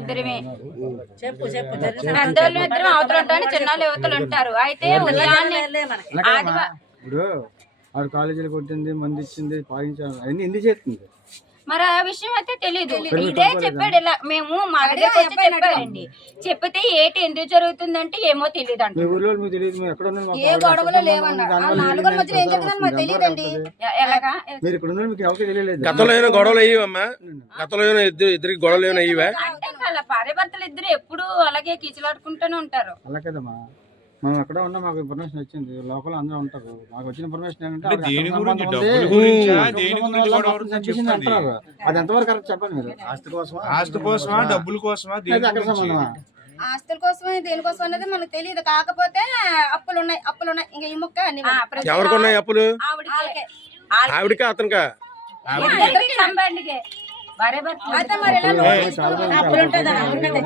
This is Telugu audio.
ఇద్దరమే. పెద్దోళ్ళు ఇద్దరం అవతలు ఉంటాను, చిన్నాళ్ళు యువతలు ఉంటారు. అయితే ఉదయాన్నే ఇప్పుడు ఆవిడ కాలేజీలు కొట్టింది, మంది ఇచ్చింది, పాలించాలి, అన్ని ఎందుకు చేస్తుంది? మరి ఆ విషయం అయితే తెలీదు. ఇదే చెప్పాడు, ఇలా మేము మా దగ్గర చెప్పాడండి. చెప్పితే ఏంటి ఎందుకు జరుగుతుందంటే ఏమో తెలియదు అంట. మీ ఊర్లో మీకు తెలియదు, మీరు ఎక్కడ ఉన్నారు? ఏ గొడవలు లేవన్నారు. నాలుగోళ్ళ మధ్యలో ఏం జరిగిందని మాకు తెలియదండి. ఎలాగా మీరు ఇక్కడ ఉన్న మీకు ఎవరికి తెలియలేదు. గతంలో ఏమైనా గొడవలు అయ్యవమ్మా? గతంలో ఏమైనా ఇద్దరికి గొడవలు ఏమైనా అయ్యవా? అంటే వాళ్ళ భార్య భర్తలు ఇద్దరు ఎప్పుడు అలాగే కీచులాడుకుంటూనే ఉంటారు. అలా కదమ్మా, మనం ఎక్కడ ఉన్నా మాకు ఇన్ఫర్మేషన్ వచ్చింది, లోకల్ అందరూ ఉంటారు. మాకు వచ్చిన ఇన్ఫర్మేషన్ ఏంటంటే దేని గురించి, డబ్బుల గురించా, దేని గురించి గొడవ చంపేసింది అంటారు. అది ఎంతవరకు కరెక్ట్ చెప్పండి మీరు? ఆస్తి కోసమా, డబ్బుల కోసమా, దేని అక్కడ గురించి? సంబంధమా? ఆస్తుల కోసమే దేనికోసం అనేది మనకు తెలియదు. కాకపోతే అప్పులు ఉన్నాయి. ఇంకా ఈ ముక్క అన్ని ఎవరికి ఉన్నాయి అప్పులు? ఆవిడకే ఆవిడకా అతనికా? సంబంధికే భార్య భర్త అయితే మరి ఎలా లోన్ తీసుకుని అప్పులు ఉంటుంది.